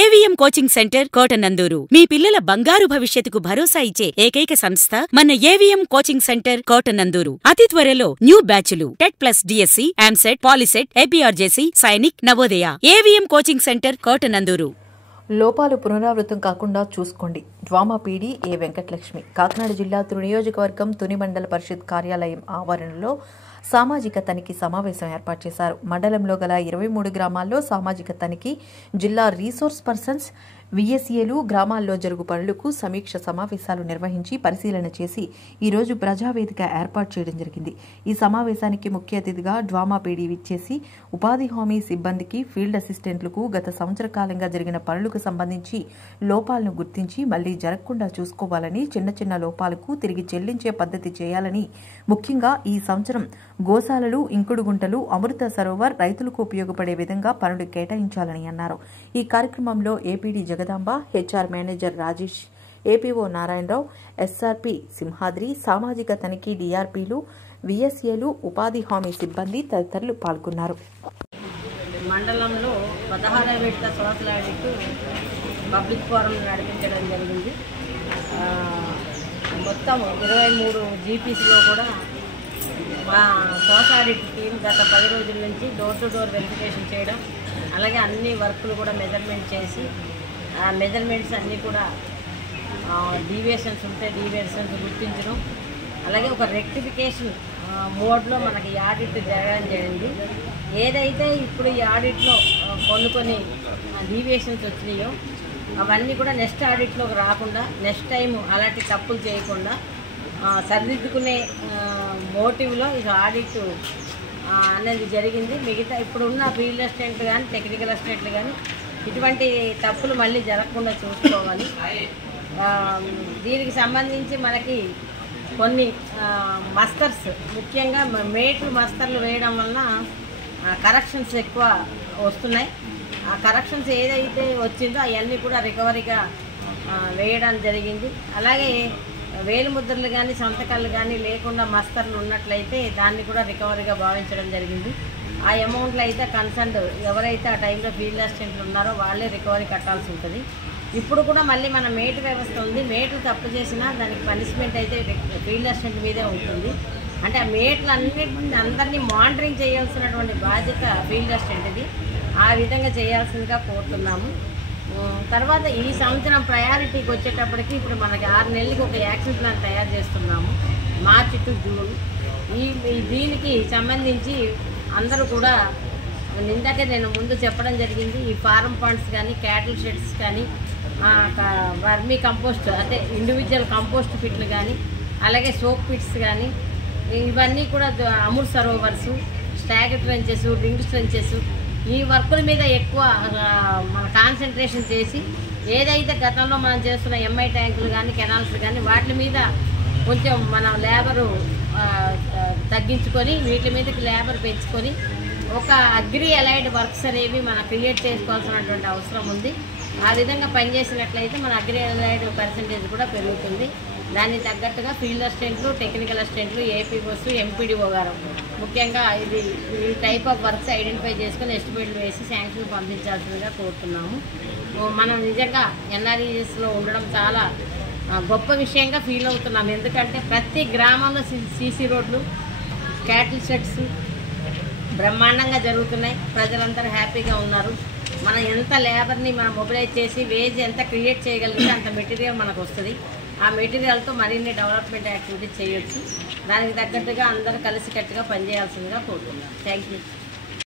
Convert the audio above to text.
AVM coaching centre Kotananduru మీ పిల్లల బంగారు భవిష్యత్తుకు భరోసా ఇచ్చే ఏకైక సంస్థ మన ఏవిఎం కోచింగ్ సెంటర్ కోటనందూరు. అతి త్వరలో న్యూ బ్యాచ్లు TET plus DSC, EAMCET, POLYCET, APRJC, Sainik, Navodaya. AVM coaching centre Kotanandur. లోపాలు పునరావృతం కాకుండా చూసుకోండి. DWAMA PD A Venkatalakshmi. Kakinada జిల్లా తుని నియోజకవర్గం తుని మండల పరిషత్ కార్యాలయం ఆవరణలో సామాజిక తనిఖీ సమావేశం ఏర్పాటు చేశారు. మండలంలో గల 23 గ్రామాల్లో సామాజిక తనిఖీ, జిల్లా రీసోర్స్ పర్సన్స్, విఎస్ఏలు గ్రామాల్లో జరుగు పనులకు సమీక్ష సమావేశాలు నిర్వహించి పరిశీలన చేసి ఈరోజు ప్రజావేదిక ఏర్పాటు చేయడం జరిగింది. ఈ సమావేశానికి ముఖ్య అతిథిగా డ్వామా పీడీ విచ్చేసి ఉపాధి హామీ సిబ్బందికి, ఫీల్డ్ అసిస్టెంట్లకు గత సంవత్సర కాలంగా జరిగిన పనులకు సంబంధించి లోపాలను గుర్తించి మళ్లీ జరగకుండా చూసుకోవాలని, చిన్న చిన్న లోపాలకు తిరిగి చెల్లించే పద్ధతి చేయాలని, ముఖ్యంగా ఈ సంవత్సరం గోశాలలు, ఇంకుడు గుంటలు, అమృత సరోవర్ రైతులకు ఉపయోగపడే విధంగా పనులు కేటాయించాలని అన్నారు. ఈ కార్యక్రమంలో APD Jagadamba, HR manager Rajesh, APO Narayanarao, SRP Simhadri, సామాజిక తనిఖీ డిఆర్పీలు, విఎస్ఏలు, ఉపాధి హామీ సిబ్బంది తదితరులు పాల్గొన్నారు. మండలంలో 16వ విడత సోషల్ ఆడిట్ పబ్లిక్ ఫోరం నడిపించడం జరిగింది. మొత్తం 23 జీపీసీలో కూడా మా సోషల్ ఆడిట్ టీం గత 10 రోజుల నుంచి డోర్ టు డోర్ వెరిఫికేషన్ చేయడం, అలాగే అన్ని వర్కులు కూడా మెజర్మెంట్ చేసి ఆ మెజర్మెంట్స్ అన్నీ కూడా డీవియేషన్స్ ఉంటే డీవియేషన్స్ గుర్తించడం, అలాగే ఒక రెక్టిఫికేషన్ మోడ్లో మనకి ఈ ఆడిట్ జరగడం జరిగింది. ఏదైతే ఇప్పుడు ఈ ఆడిట్లో కొన్ని డీవియేషన్స్ వచ్చినాయో అవన్నీ కూడా నెక్స్ట్ ఆడిట్లోకి రాకుండా, నెక్స్ట్ టైం అలాంటి తప్పులు చేయకుండా సరిదిద్దుకునే మోటివ్లో ఇది ఆడిట్ అనేది జరిగింది. మిగతా ఇప్పుడున్న ఫీల్డ్ అసిస్టెంట్లు కానీ, టెక్నికల్ అసిస్టెంట్లు కానీ ఇటువంటి తప్పులు మళ్ళీ జరగకుండా చూసుకోవాలి. దీనికి సంబంధించి మనకి కొన్ని మస్తర్స్, ముఖ్యంగా మేట్లు మస్తర్లు వేయడం వలన కరెక్షన్స్ ఎక్కువ వస్తున్నాయి. ఆ కరెక్షన్స్ ఏదైతే వచ్చిందో అవన్నీ కూడా రికవరీగా వేయడం జరిగింది. అలాగే వేలు ముద్రలు కానీ, సంతకాలు కానీ లేకుండా మస్తర్లు ఉన్నట్లయితే దాన్ని కూడా రికవరీగా భావించడం జరిగింది. ఆ అమౌంట్లో అయితే కన్సర్న్ ఎవరైతే ఆ టైంలో ఫీల్డ్ అసిస్టెంట్లు ఉన్నారో వాళ్ళే రికవరీ కట్టాల్సి ఉంటుంది. ఇప్పుడు కూడా మళ్ళీ మన మేటు వ్యవస్థ ఉంది. మేట్లు తప్పు చేసినా దానికి పనిష్మెంట్ అయితే ఫీల్డ్ అసిస్టెంట్ మీదే ఉంటుంది. అంటే ఆ మేట్లు అందరినీ మానిటరింగ్ చేయాల్సినటువంటి బాధ్యత ఫీల్డ్ అసిస్టెంట్ది. ఆ విధంగా చేయాల్సిందిగా కోరుతున్నాము. తర్వాత ఈ సంవత్సరం ప్రయారిటీకి వచ్చేటప్పటికి ఇప్పుడు మనకి 6 నెలలకి ఒక యాక్షన్ ప్లాన్ తయారు చేస్తున్నాము, మార్చి టు జూన్. దీనికి సంబంధించి అందరూ కూడా ఇందాకే నేను ముందు చెప్పడం జరిగింది. ఈ ఫారం ఫండ్స్ కానీ, క్యాటిల్ షెడ్స్ కానీ, వర్మీ కంపోస్ట్ అంటే ఇండివిజువల్ కంపోస్ట్ పిట్లు కానీ, అలాగే సోప్ పిట్స్ కానీ, ఇవన్నీ కూడా Amrit Sarovars, stag trenches, ring trenches, ఈ వర్కుల మీద ఎక్కువ మన కాన్సన్ట్రేషన్ చేసి ఏదైతే గతంలో మనం చేస్తున్న ఎంఐ ట్యాంకులు కానీ, కెనాల్స్ కానీ వాటి మీద కొంచెం మన లేబరు తగ్గించుకొని వీటి మీదకి లేబర్ పెంచుకొని ఒక అగ్రి అలైడ్ వర్క్స్ అనేవి మనం క్రియేట్ చేసుకోవాల్సినటువంటి అవసరం ఉంది. ఆ విధంగా పనిచేసినట్లయితే మన అగ్రి అలైడ్ పర్సంటేజ్ కూడా పెరుగుతుంది. దానికి తగ్గట్టుగా ఫీల్డ్ అసిస్టెంట్లు, టెక్నికల్ అసిస్టెంట్లు, ఏపీఓస్, ఎంపీడీఓ గారు ముఖ్యంగా ఈ టైప్ ఆఫ్ వర్క్స్ ఐడెంటిఫై చేసుకొని ఎస్టిమేట్లు వేసి శాంక్షన్ పంపించాల్సిందిగా కోరుతున్నాము. మనం నిజంగా ఎన్ఆర్ఈఎస్లో ఉండడం చాలా గొప్ప విషయంగా ఫీల్ అవుతున్నాం. ఎందుకంటే ప్రతి గ్రామంలో సీసీ రోడ్లు, క్యాటిల్ షెడ్స్ బ్రహ్మాండంగా జరుగుతున్నాయి. ప్రజలందరూ హ్యాపీగా ఉన్నారు. మనం ఎంత లేబర్ని మనం మొబిలైజ్ చేసి వేజ్ ఎంత క్రియేట్ చేయగలిగితే అంత మెటీరియల్ మనకు వస్తుంది. ఆ మెటీరియల్తో మరిన్ని డెవలప్మెంట్ యాక్టివిటీస్ చేయొచ్చు. దానికి తగ్గట్టుగా అందరూ కలిసికట్టుగా పనిచేయాల్సిందిగా కోరుతున్నాను. Thank you.